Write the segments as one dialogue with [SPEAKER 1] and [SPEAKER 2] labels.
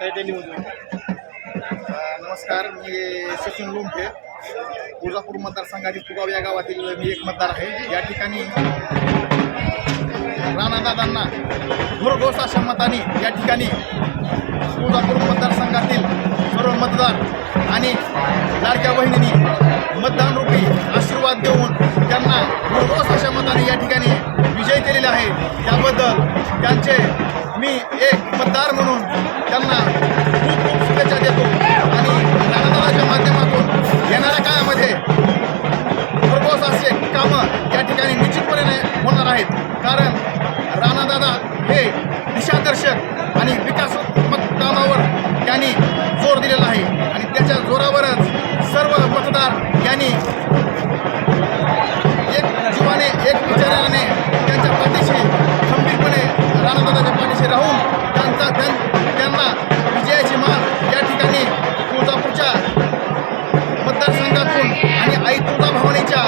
[SPEAKER 1] बघताय न्यूज
[SPEAKER 2] नमस्कार मी सचिन लोमटे तुळजापूर मतदारसंघातील तुगाव या गावातील मी एक मतदार आहे. या ठिकाणी राणादादांना भरघोस अशा मताने या ठिकाणी तुळजापूर मतदारसंघातील सर्व मतदार आणि लाडक्या बहिणींनी मतदान रूपी आशीर्वाद देऊन त्यांना भरघोस अशा मताने या ठिकाणी विजय केलेला आहे. त्याबद्दल त्यांचे मी एक कामं या ठिकाणी निश्चितपणे होणार आहेत. कारण राणादादा हे दिशादर्शक आणि विकासात्मक कामावर त्यांनी जोर दिलेला आहे. आणि त्याच्या जोरावरच सर्व मतदार यांनी एक जीवाने एक विचाराने त्यांच्या पाठीशी खंबीरपणे राणादादाच्या पाठीशी राहून त्यांचा त्यां- त्यांना विजयाची मान या ठिकाणी तुळजापूरच्या मतदारसंघातून आणि आई तुळजाभवानीच्या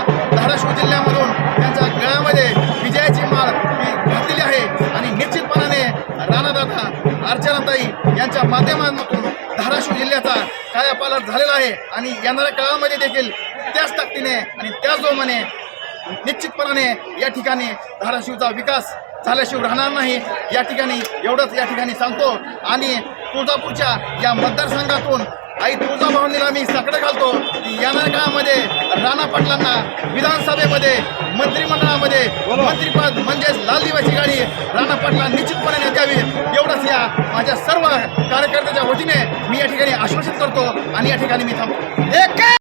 [SPEAKER 2] अर्चनाताई यांच्या माध्यमातून धाराशिव जिल्ह्याचा कायापालट झालेला आहे. आणि येणाऱ्या काळामध्ये देखील त्याच ताकदीने आणि त्याच जोमाने निश्चितपणाने या ठिकाणी धाराशिवचा विकास झाल्याशिवाय राहणार नाही. या ठिकाणी एवढंच या ठिकाणी सांगतो. आणि तुळजापूरच्या या मतदारसंघातून आई तुळजाभवानीला मी साकडं घालतो की येणाऱ्या काळामध्ये राणा पाटलांना विधानसभेमध्ये मंत्रिमंडळामध्ये मंत्रिपद निश्चितपणे द्यावी एवढंच या माझ्या सर्व कार्यकर्त्याच्या वतीने मी या ठिकाणी आश्वासित करतो आणि या ठिकाणी मी थांबतो. एक